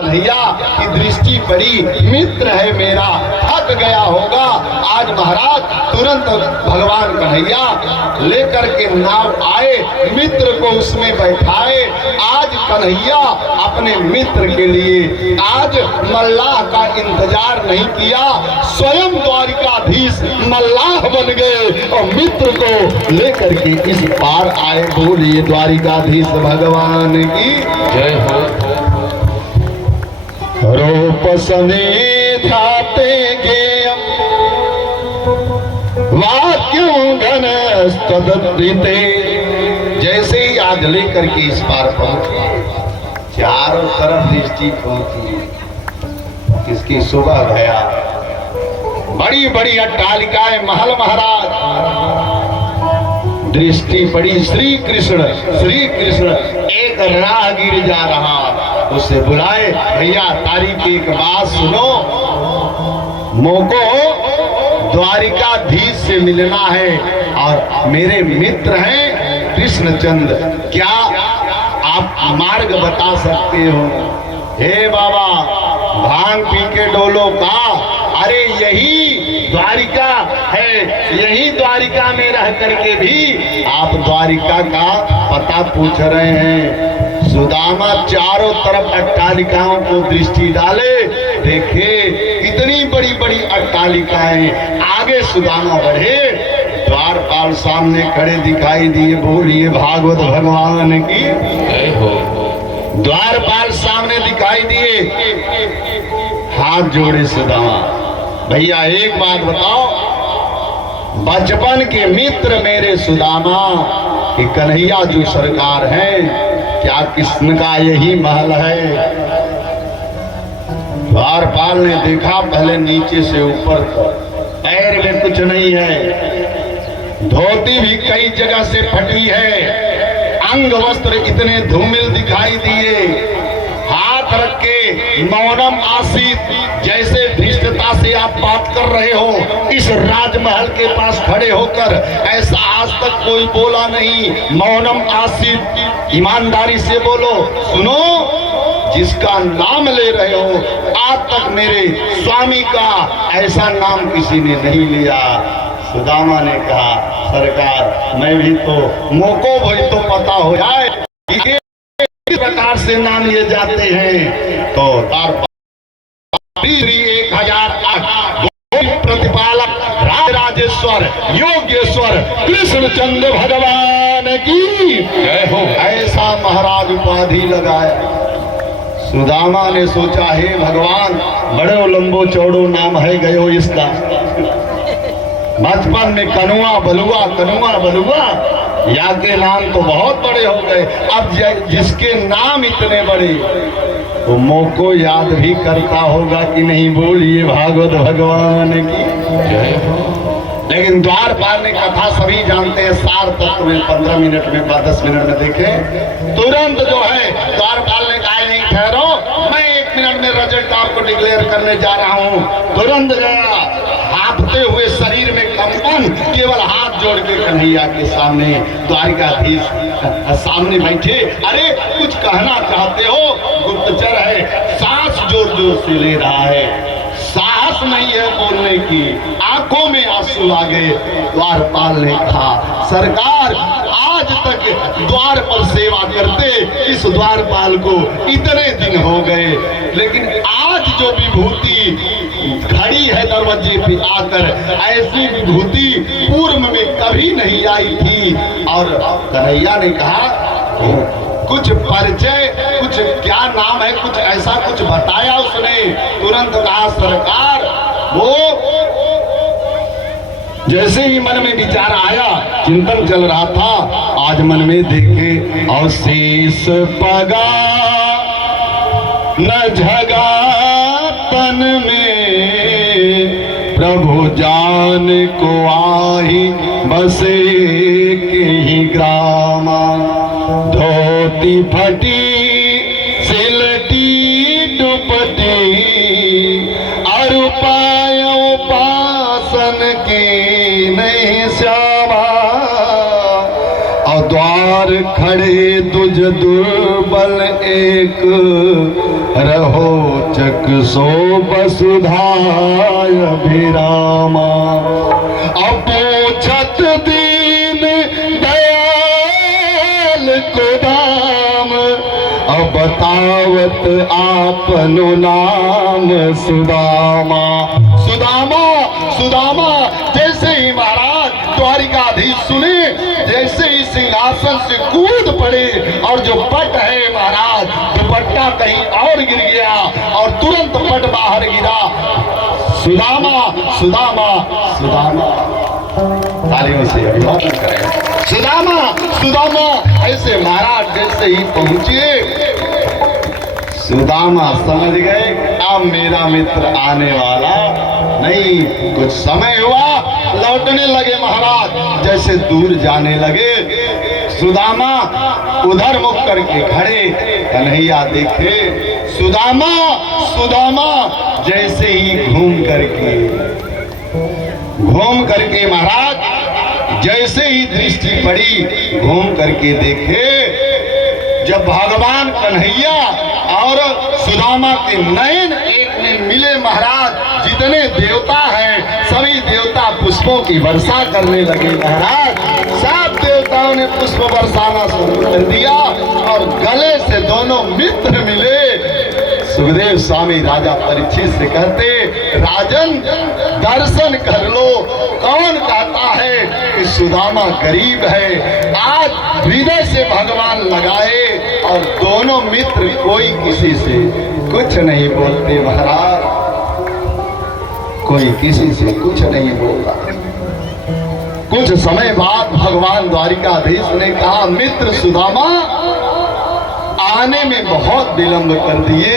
कन्हैया की दृष्टि पड़ी, मित्र है मेरा, थक गया होगा। आज महाराज तुरंत भगवान कन्हैया लेकर के नाव आए, मित्र को उसमें बैठाए। आज कन्हैया अपने मित्र के लिए आज मल्लाह का इंतजार नहीं किया, स्वयं द्वारिकाधीश मल्लाह बन गए और मित्र को लेकर के इस पार आए। बोलिए द्वारिकाधीश भगवान की जय हो। रूप समेधाते गेयम वाक्यों घन स्तदते। जैसे ही आज लेकर के इस पार पहुंचे, चारों तरफ दृष्टि पहुंची, किसकी सुबह गया, बड़ी बड़ी अट्टालिकाएं, महल महाराज। दृष्टि पड़ी श्री कृष्ण, एक राहगीर जा रहा, उससे बुलाए, भैया तारीख एक बात सुनो, मोको द्वारिकाधीश से मिलना है और मेरे मित्र हैं कृष्णचंद्र, क्या आप मार्ग बता सकते हो? हे बाबा, भांग पी के डोलो का, अरे यही द्वारिका है, यही द्वारिका में रह करके भी आप द्वारिका का पता पूछ रहे हैं। सुदामा चारों तरफ अट्टालिकाओं को दृष्टि डाले, देखे कितनी बड़ी बड़ी अट्टालिकाएं। आगे सुदामा बढ़े, द्वारपाल सामने खड़े दिखाई दिए। बोलिए भागवत भगवान की जय हो। द्वारपाल सामने दिखाई दिए, हाथ जोड़े सुदामा, भैया एक बात बताओ, बचपन के मित्र मेरे सुदामा कि कन्हैया जो सरकार है, क्या कृष्ण का यही महल है? द्वारपाल ने देखा, पहले नीचे से ऊपर तक, पैर में कुछ नहीं है, धोती भी कई जगह से फटी है, अंग वस्त्र इतने धूमिल दिखाई दिए, हाथ रख के मौनम आसीत, जैसे धृष्टता से आप बात कर रहे हो इस राजमहल के पास खड़े होकर, ऐसा आज तक कोई बोला नहीं। मौनम आसीत, ईमानदारी से बोलो, सुनो, जिसका नाम ले रहे हो आज तक मेरे स्वामी का ऐसा नाम किसी ने नहीं लिया। सुदामा ने कहा, सरकार मैं भी तो मोको भी तो पता हो जाए कि किस प्रकार से नाम लिए जाते हैं। तो 1008 प्रतिपालक राजराजेश्वर योगेश्वर कृष्णचंद्र भगवान की जय हो। ऐसा महाराज उपाधि लगाया। सुदामा ने सोचा, हे भगवान, बड़े लंबो चौड़ो नाम है गयो इसका, बचपन में कनुआ बलुआ या के नाम तो बहुत बड़े हो गए, अब जिसके नाम इतने बड़े वो मोको याद भी करता होगा कि नहीं? बोलिए भागवत भगवान की जय हो। लेकिन द्वारपाल ने कथा सभी जानते हैं, सार तत्व में 15 मिनट में 10 मिनट में देखे, तुरंत जो है द्वारपाल ने कहा, नहीं ठहरो, मैं 1 मिनट में रिजल्ट आपको डिक्लेयर करने जा रहा हूँ। तुरंत गया, हांफते हुए शरीर में कंपन, केवल हाथ जोड़ के कन्हैया के सामने द्वारिकाधीश सामने बैठे। अरे कुछ कहना चाहते हो? गुप्तचर है, सांस जोर जोर से ले रहा है, साहस नहीं है बोलने की, आंखों में आंसू आ गए। द्वारपाल ने कहा, सरकार आज तक द्वार पर सेवा करते इस द्वारपाल को इतने दिन हो गए, लेकिन आज जो विभूति खड़ी है दरवाजे पे आकर, ऐसी विभूति पूर्व में कभी नहीं आई थी। और कन्हैया ने कहा, कुछ परिचय, कुछ क्या नाम है, कुछ ऐसा कुछ बताया उसने। तुरंत कहा, सरकार वो जैसे ही मन में विचार आया, चिंतन चल रहा था, आज मन में देखे और शेष पगा न झगा तन में, प्रभु जान को आही बसे के ही ग्रामा, धोती फटी सिलटी दुपटी और पायों पासन की नहीं श्यामा, और द्वार खड़े तुझ दुर्बल एक रहो मुख सो वसुधाय अभिरामा। अब पूछत दीन दयाल को दाम, अब बतावत आपनो नाम सुदामा। सुदामा सुदामा जैसे ही महाराज द्वारिकाधीश सुने, जैसे ही सिंहासन से कूद पड़े और जो पट है महाराज दुपट्टा कहीं और गिर गया और तुरंत पट बाहर गिरा। सुदामा सुदामा सुदामा, तालियों से अभिवादन करें। सुदामा सुदामा ऐसे महाराज जैसे ही पहुंचे, सुदामा समझ गए अब मेरा मित्र आने वाला नहीं। कुछ समय हुआ, लौटने लगे महाराज, जैसे दूर जाने लगे। सुदामा उधर मुख करके खड़े, कन्हैया देखे सुदामा सुदामा जैसे ही घूम करके महाराज जैसे ही दृष्टि पड़ी, घूम करके देखे जब भगवान कन्हैया और सुदामा के नयन एक में मिले महाराज, जितने देवता हैं सभी देवता पुष्पों की वर्षा करने लगे महाराज। सब देवताओं ने पुष्प बरसाना शुरू कर दिया और गले से दोनों मित्र मिले। सुखदेव स्वामी राजा परीक्षित से कहते, राजन दर्शन कर लो, कौन कहता है कि सुदामा गरीब है। आज हृदय से भगवान लगाए और दोनों मित्र कोई किसी से कुछ नहीं बोलते महाराज, कोई किसी से कुछ नहीं बोलता। कुछ समय बाद भगवान द्वारिकाधीश ने कहा, मित्र सुदामा आने में बहुत विलंब कर दिए,